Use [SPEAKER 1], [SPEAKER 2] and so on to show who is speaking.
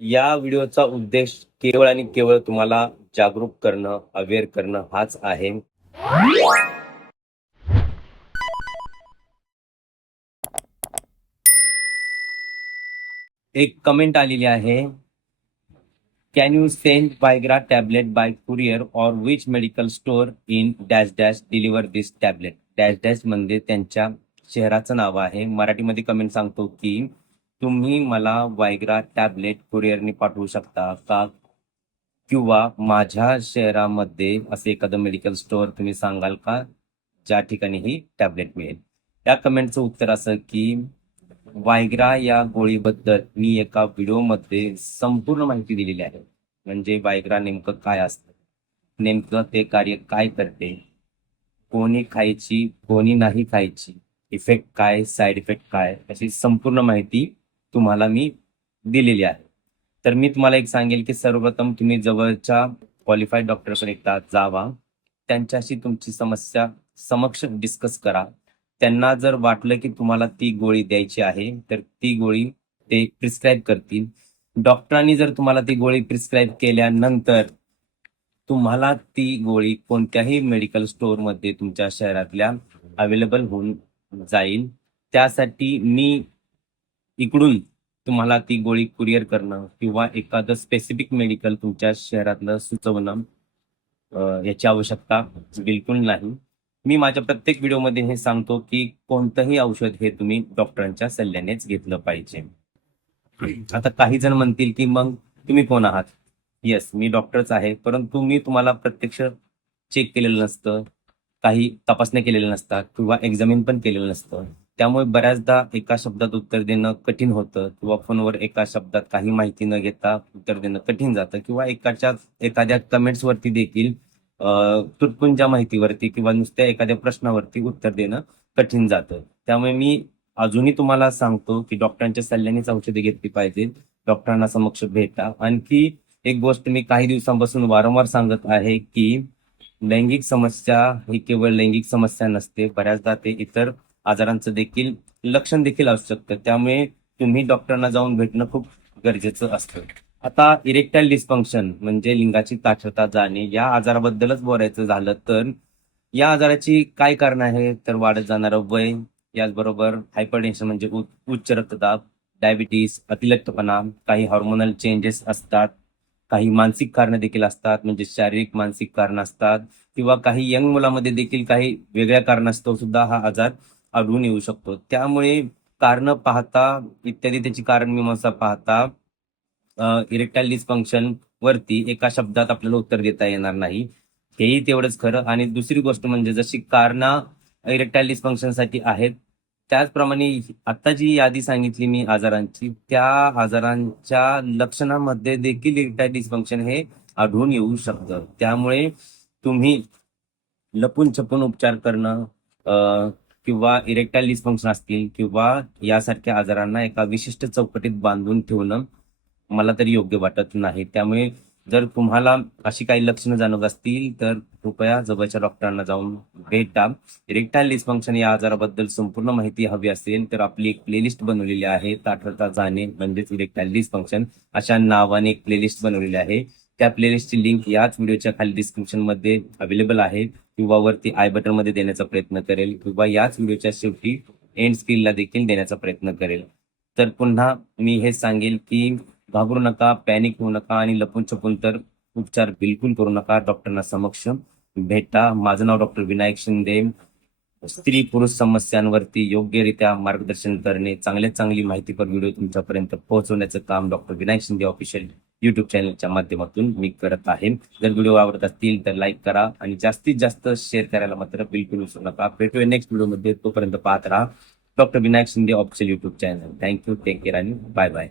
[SPEAKER 1] या व्हिडिओचा उद्देश केवळ आणि केवळ तुम्हाला जागरूक करणं अवेअर करणं हाच आहे. एक कमेंट आलेली आहे. Can you send Viagra tablet by courier or which medical store in dash dash deliver this tablet dash dash म्हणजे त्यांच्या शहराचं नाव आहे. मराठीमध्ये कमेंट सांगतो की तुम्ही मला वायग्रा टॅबलेट कुरिअरने पाठवू शकता का? किंवा माझ्या शहरामध्ये असे एखादं मेडिकल स्टोअर तुम्ही सांगाल का? ज्या ठिकाणी ही टॅबलेट मिळेल. या कमेंटचं उत्तर असं की वायग्रा या गोळीबद्दल मी एका व्हिडिओमध्ये संपूर्ण माहिती दिलेली आहे. म्हणजे वायग्रा नेमकं काय असतं? नेमकं ते कार्य काय करते? कोणी खायची कोणी नाही खायची? इफेक्ट काय साईड इफेक्ट काय? अशी संपूर्ण माहिती तुम्हाला मी दिलेली आहे. तर मी तुम्हाला एक सांगेल की सर्वप्रथम तुम्ही जवळच्या क्वालिफाईड डॉक्टरकडे एकदा जावा. त्यांच्याशी तुमची समस्या समक्ष डिस्कस करा. त्यांना जर वाटलं की तुम्हाला ती गोळी द्यायची आहे तर ती गोळी ते प्रिस्क्राईब करतील. डॉक्टरांनी जर तुम्हाला ती गोळी प्रिस्क्राईब केल्यानंतर तुम्हाला ती गोळी कोणत्याही मेडिकल स्टोअरमध्ये तुमच्या शहरातल्या अवेलेबल होऊन जाईल. त्यासाठी मी इकडून तुम्हाला ती गोळी कुरिअर करणं किंवा एखादं स्पेसिफिक मेडिकल तुमच्या शहरातलं सुचवणं याची आवश्यकता बिलकुल नाही. मी माझ्या प्रत्येक व्हिडिओमध्ये हे सांगतो की कोणतंही औषध हे तुम्ही डॉक्टरांच्या सल्ल्यानेच घेतलं पाहिजे. आता काही जण म्हणतील की मग तुम्ही कोण आहात? येस मी डॉक्टरच आहे परंतु मी तुम्हाला प्रत्यक्ष चेक केलेलं नसतं काही तपासण्या केलेल्या नसतात किंवा एक्झामिन पण केलेलं नसतं. त्यामुळे बऱ्याचदा एका शब्दात उत्तर देणं कठीण होतं किंवा फोनवर एका शब्दात काही माहिती न घेता उत्तर देणं कठीण जातं किंवा एकाच्या एखाद्या कमेंट्सवरती देखील तुटपुंच्या माहितीवरती किंवा नुसत्या एखाद्या प्रश्नावरती उत्तर देणं कठीण जातं. त्यामुळे मी अजूनही तुम्हाला सांगतो की डॉक्टरांच्या सल्ल्यानेच औषधे घेतली पाहिजेत. डॉक्टरांना समक्ष भेटा. आणखी एक गोष्ट मी काही दिवसांपासून वारंवार सांगत आहे की लैंगिक समस्या ही केवळ लैंगिक समस्या नसते. बऱ्याचदा ते इतर आजारांचं देखील लक्षण देखील असू शकतं. त्यामुळे तुम्ही डॉक्टरांना जाऊन भेटणं खूप गरजेचं असतं. आता इरेक्टाईल डिस्फंक्शन म्हणजे लिंगाची ताठरता जाणे या आजाराबद्दलच बोलायचं झालं तर या आजाराची काय कारण आहे तर वाढत जाणारं वय याचबरोबर हायपरटेन्शन म्हणजे उ- उच्च रक्तदाब डायबिटीस अतिलक्तपणा काही हॉर्मोनल चेंजेस असतात काही मानसिक कारणं देखील असतात म्हणजे शारीरिक मानसिक कारण असतात किंवा काही यंग मुलामध्ये देखील काही वेगळ्या कारणास्तव सुद्धा हा आजार आढळून येऊ शकतो. त्यामुळे कारण पाहता इत्यादी त्याची कारण मीमांसा पाहता इरेक्टाईल डिस्फंक्शन वरती एका शब्दात आपल्याला उत्तर देता येणार नाही. हेही तेवढंच खरं. आणि दुसरी गोष्ट म्हणजे जशी कारणं इरेक्टाईल डिस्फंक्शनसाठी आहेत त्याचप्रमाणे आता जी यादी सांगितली मी आजारांची त्या आजारांच्या लक्षणांमध्ये देखील इरेक्टाईल डिस्फंक्शन हे आढळून येऊ शकतं. त्यामुळे तुम्ही लपून छपून उपचार करणं किंवा इरेक्टाईल डिस्फंक्शन असतील किंवा यासारख्या आजारांना एका विशिष्ट चौकटीत बांधून ठेवणं मला तरी योग्य वाटत नाही. त्यामुळे जर तुम्हाला अशी काही लक्षणं जाणवत असतील तर कृपया जवळच्या डॉक्टरांना जाऊन भेटा. इरेक्टाईल डिस्फंक्शन या आजाराबद्दल संपूर्ण माहिती हवी असेल तर आपली एक प्लेलिस्ट बनवलेली आहे. ताठरता जाणे म्हणजेच इरेक्टाईल डिस्फंक्शन अशा नावाने एक प्लेलिस्ट बनवलेली आहे. त्या प्लेलिस्टची लिंक याच व्हिडिओच्या खाली डिस्क्रिप्शनमध्ये अवेलेबल आहे. किंवा वरती आय बटनमध्ये देण्याचा प्रयत्न करेल. किंवा याच व्हिडिओच्या शेवटी एंड स्क्रीनला देखील देण्याचा प्रयत्न करेल. तर पुन्हा मी हे सांगेल की घाबरू नका पॅनिक होऊ नका आणि लपून छपून तर उपचार बिलकुल करू नका. डॉक्टरना समक्ष भेटा. माझं नाव डॉक्टर विनायक शिंदे. स्त्री पुरुष समस्यांवरती योग्यरित्या मार्गदर्शन करणे चांगल्यात चांगली माहितीपर व्हिडिओ तुमच्यापर्यंत पोहोचवण्याचं काम doctor Vinayak Shinde official YouTube चॅनलच्या माध्यमातून मी करत आहे. जर व्हिडिओ आवडत असतील तर लाईक करा आणि जास्तीत जास्त शेअर करायला मात्र बिलकुल विसरू नका. भेटूया नेक्स्ट व्हिडिओमध्ये तोपर्यंत पाहत राहा. Doctor Vinayak Shinde official YouTube channel thank you take care आणि बाय बाय